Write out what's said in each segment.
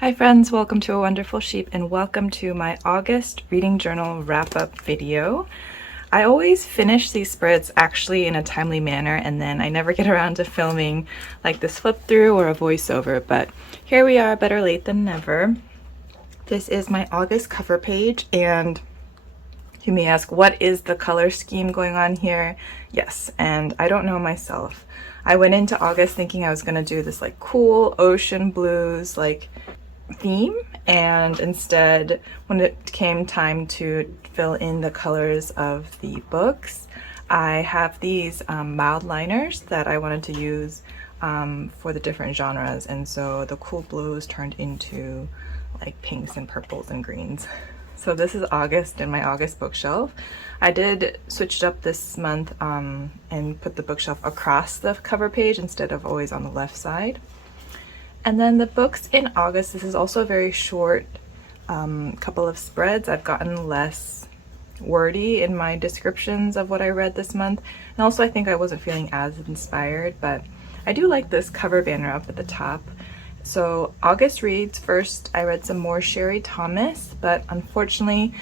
Hi friends, welcome to A Wonderful Sheep and welcome to my August reading journal wrap-up video. I always finish these spreads actually in a timely manner and then I never get around to filming like this flip through or a voiceover, but here we are, better late than never. This is my August cover page and you may ask, what is the color scheme going on here? Yes, and I don't know myself. I went into August thinking I was going to do this like cool ocean blues like theme, and instead when it came time to fill in the colors of the books, I have these mild liners that I wanted to use for the different genres, and so the cool blues turned into like pinks and purples and greens. So this is August in my August bookshelf. I did switch it up this month and put the bookshelf across the cover page instead of always on the left side. And then the books in August, this is also a very short couple of spreads. I've gotten less wordy in my descriptions of what I read this month. And also I think I wasn't feeling as inspired, but I do like this cover banner up at the top. So August reads, first I read some more Sherry Thomas, but unfortunately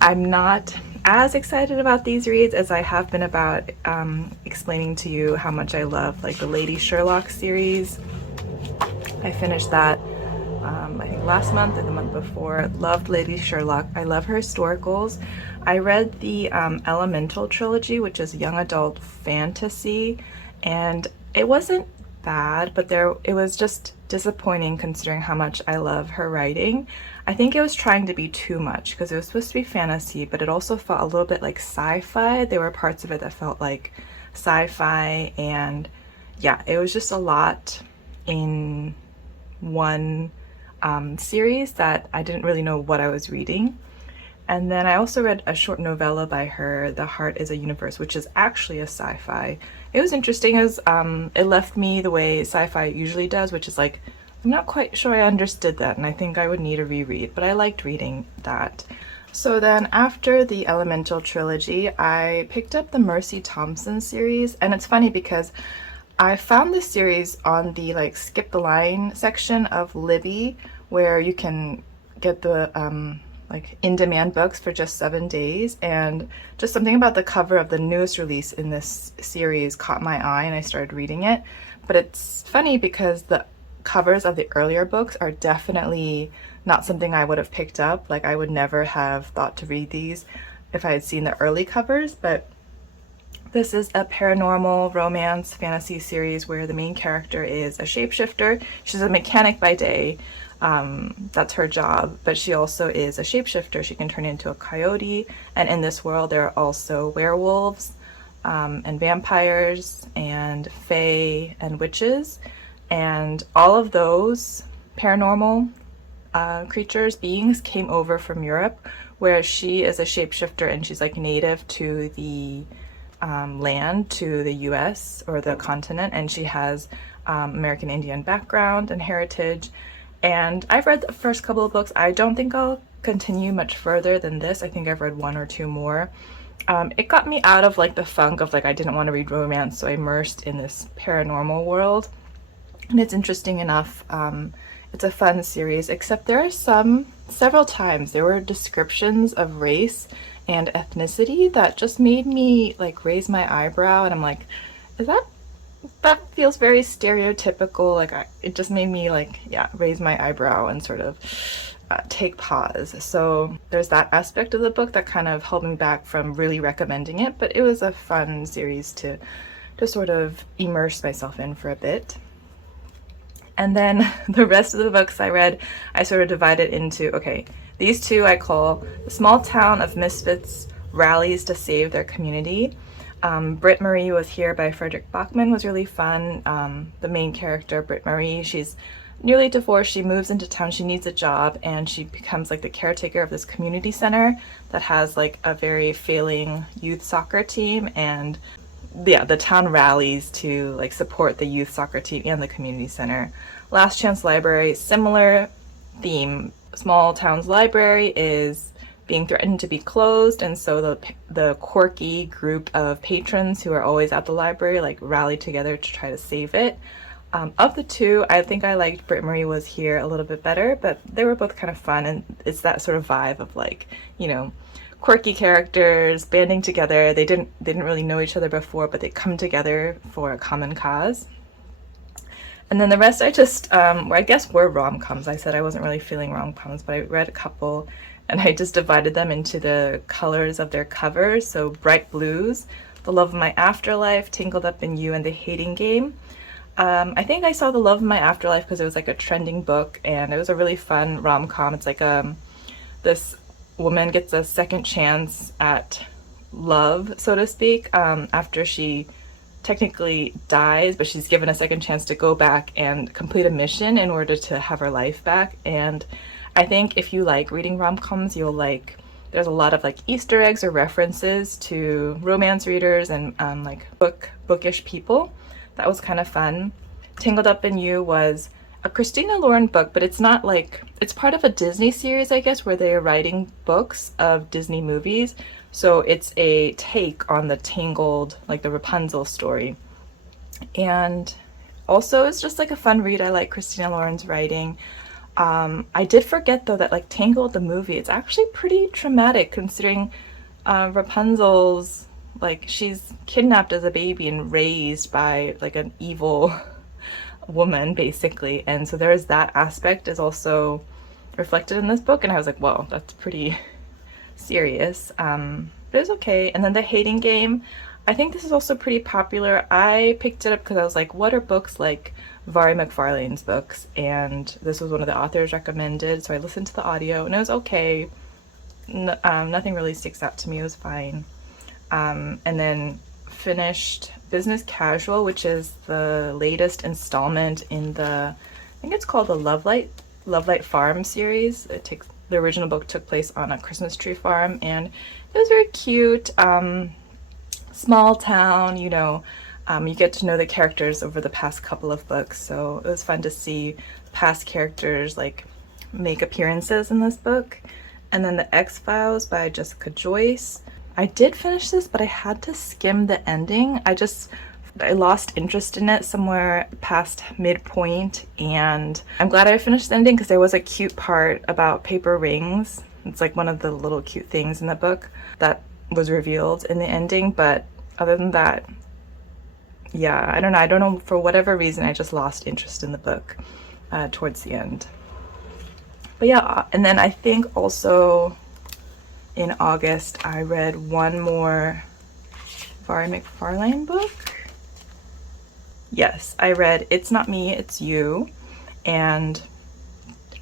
I'm not as excited about these reads as I have been about explaining to you how much I love like the Lady Sherlock series. I finished that I think last month or the month before. Loved Lady Sherlock. I love her historicals. I read the Elemental trilogy, which is young adult fantasy, and it wasn't bad, but it was just disappointing considering how much I love her writing. I think it was trying to be too much because it was supposed to be fantasy, but it also felt a little bit like sci-fi. There were parts of it that felt like sci-fi, and yeah, it was just a lot in one series that I didn't really know what I was reading. And then I also read a short novella by her, The Heart is a Universe, which is actually a sci-fi. It was interesting as it left me the way sci-fi usually does, which is like, I'm not quite sure I understood that, and I think I would need a reread, but I liked reading that. So then after the Elemental trilogy, I picked up the Mercy Thompson series, and it's funny because I found this series on the like skip the line section of Libby, where you can get the like in-demand books for just 7 days, and just something about the cover of the newest release in this series caught my eye and I started reading it. But it's funny because the covers of the earlier books are definitely not something I would have picked up. Like I would never have thought to read these if I had seen the early covers, but this is a paranormal romance fantasy series where the main character is a shapeshifter. She's a mechanic by day. That's her job, but she also is a shapeshifter. She can turn into a coyote, and in this world there are also werewolves and vampires and fae and witches, and all of those paranormal creatures, beings came over from Europe, whereas she is a shapeshifter and she's like native to the land, to the US or the continent, and she has American Indian background and heritage. And I've read the first couple of books. I don't think I'll continue much further than this. I think I've read one or two more. It got me out of like the funk of like I didn't want to read romance, so I immersed in this paranormal world. And it's interesting enough. It's a fun series, except there are several times there were descriptions of race and ethnicity that just made me like raise my eyebrow, and I'm like, is that feels very stereotypical. Like it just made me like, yeah, raise my eyebrow and sort of take pause. So there's that aspect of the book that kind of held me back from really recommending it, but it was a fun series to sort of immerse myself in for a bit. And then the rest of the books I read, I sort of divided into, okay, these two I call The Small Town of Misfits Rallies to Save Their Community. Britt Marie Was Here by Frederick Bachman was really fun. The main character, Britt Marie, she's newly divorced, she moves into town, she needs a job, and she becomes like the caretaker of this community center that has like a very failing youth soccer team, and yeah, the town rallies to like support the youth soccer team and the community center. Last Chance Library, similar theme. Small town's library is being threatened to be closed, and so the quirky group of patrons who are always at the library like rally together to try to save it. Of the two, I think I liked Britt Marie Was Here a little bit better, but they were both kind of fun, and it's that sort of vibe of like, you know, quirky characters banding together. They didn't really know each other before, but they come together for a common cause. And then the rest I just, well, I guess were rom-coms. I said I wasn't really feeling rom-coms, but I read a couple and I just divided them into the colors of their covers. So bright blues, The Love of My Afterlife, Tangled Up in You, and The Hating Game. I think I saw The Love of My Afterlife because it was like a trending book and it was a really fun rom-com. It's like this woman gets a second chance at love, so to speak, after she technically dies, but she's given a second chance to go back and complete a mission in order to have her life back. And I think if you like reading rom-coms, you'll like, there's a lot of like Easter eggs or references to romance readers and like bookish people. That was kind of fun. Tangled Up in You was a Christina Lauren book, but it's not like, it's part of a Disney series, I guess, where they are writing books of Disney movies. So it's a take on the Tangled, like the Rapunzel story. And also it's just like a fun read. I like Christina Lauren's writing. I did forget though that like Tangled the movie, it's actually pretty traumatic considering Rapunzel's, like, she's kidnapped as a baby and raised by like an evil woman basically, and so there's that aspect is also reflected in this book, and I was like, whoa, that's pretty serious. But it was okay. And then The Hating Game, I think this is also pretty popular. I picked it up because I was like, what are books like Vari McFarlane's books? And this was one of the authors recommended, so I listened to the audio and it was okay. Nothing really sticks out to me. It was fine. And then finished Business Casual, which is the latest installment in the, I think it's called the Lovelight Farm series. The original book took place on a Christmas tree farm, and it was very cute. Small town, you know, you get to know the characters over the past couple of books, so it was fun to see past characters like make appearances in this book. And then The X-Files by Jessica Joyce. I did finish this, but I had to skim the ending. I lost interest in it somewhere past midpoint, and I'm glad I finished the ending because there was a cute part about paper rings. It's like one of the little cute things in the book that was revealed in the ending, but other than that, yeah, I don't know, for whatever reason I just lost interest in the book towards the end. But yeah, and then I think also in August I read one more Vari McFarlane book. Yes, I read It's Not Me, It's You. And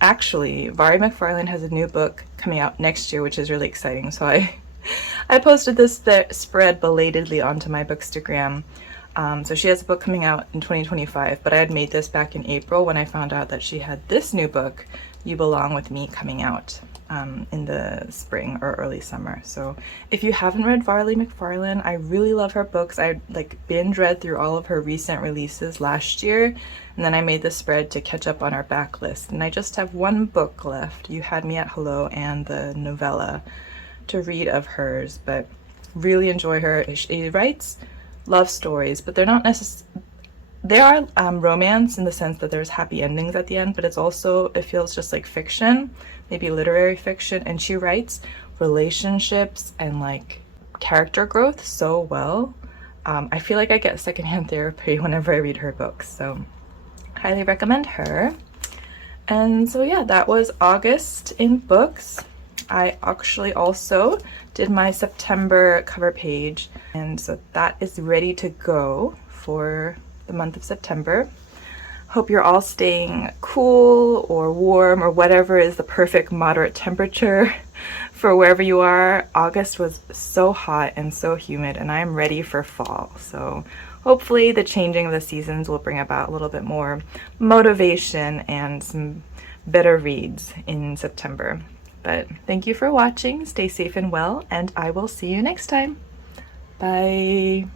actually, Vari McFarlane has a new book coming out next year, which is really exciting. So I posted this spread belatedly onto my Bookstagram. So she has a book coming out in 2025, but I had made this back in April when I found out that she had this new book, You Belong With Me, coming out in the spring or early summer. So if you haven't read Vari McFarlane, I really love her books. I like binge read through all of her recent releases last year, and then I made the spread to catch up on our backlist. And I just have one book left, You Had Me at Hello, and the novella to read of hers, but really enjoy her. She writes love stories, but they're not necessarily, they are romance in the sense that there's happy endings at the end, but it's also, it feels just like fiction, maybe literary fiction, and she writes relationships and like character growth so well. I feel like I get secondhand therapy whenever I read her books, so highly recommend her. And so yeah, that was August in books. I actually also did my September cover page, and so that is ready to go for the month of September. Hope you're all staying cool or warm or whatever is the perfect moderate temperature for wherever you are. August was so hot and so humid, and I'm ready for fall. So hopefully the changing of the seasons will bring about a little bit more motivation and some better reads in September. But thank you for watching. Stay safe and well, and I will see you next time. Bye.